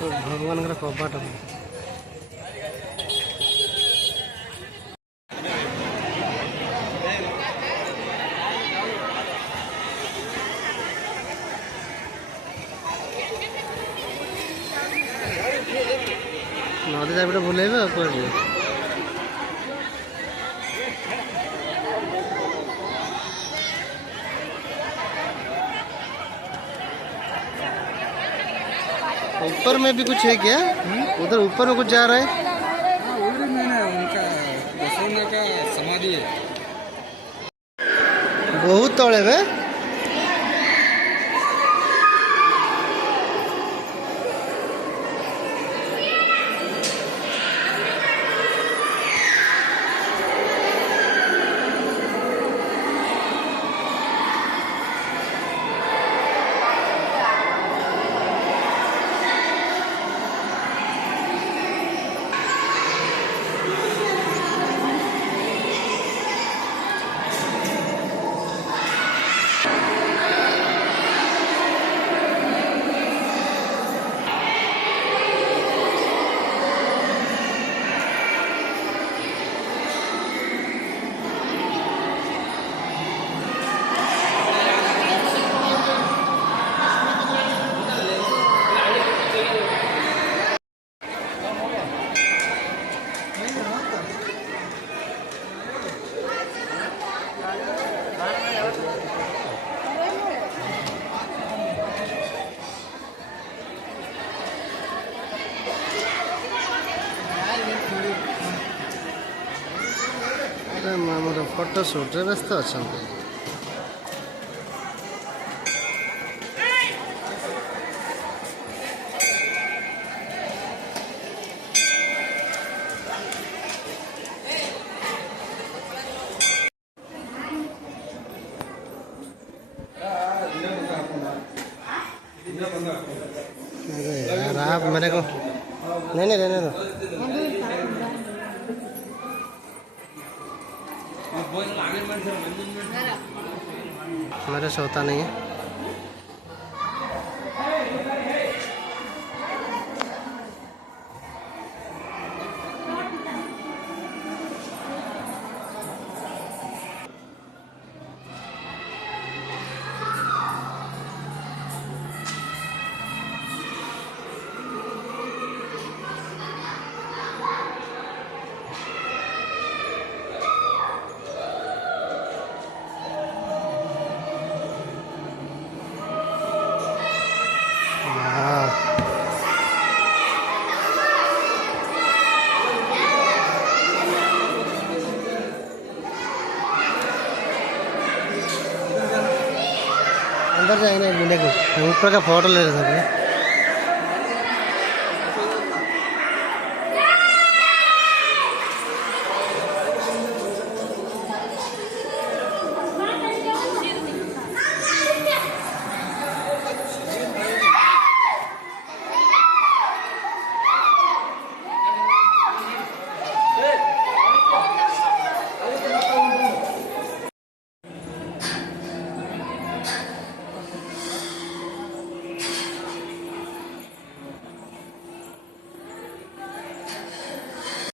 भगवान कपाट नदी जापटे बुलेबे कह ऊपर में भी कुछ है क्या? उधर ऊपर में कुछ जा रहा है। हाँ उधर में ना उनका बसवना का समाधि है। बहुत तले बे फोटो शूट व्यस्त अच्छा यार आप मेरे को नहीं रहने दो मेरे से होता नहीं है। अंदर जाएंगे ऊपर का फोटो ले रहे थे।